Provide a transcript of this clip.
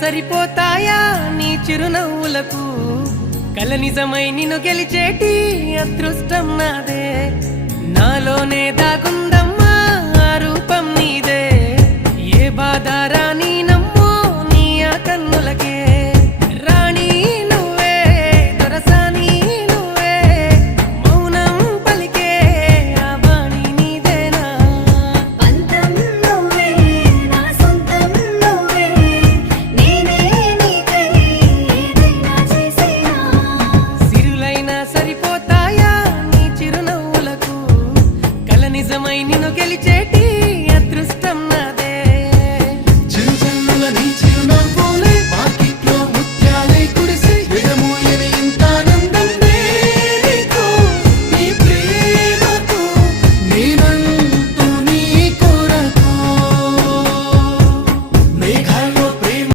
సరిపోతాయా నీ చిరునవ్వులకు కల నిజమై నిన్ను గెలిచేటి అదృష్టం నాదే నాలోనే దాగుందమ్మా ఆ రూపం నీదే ఏ బాధ రాని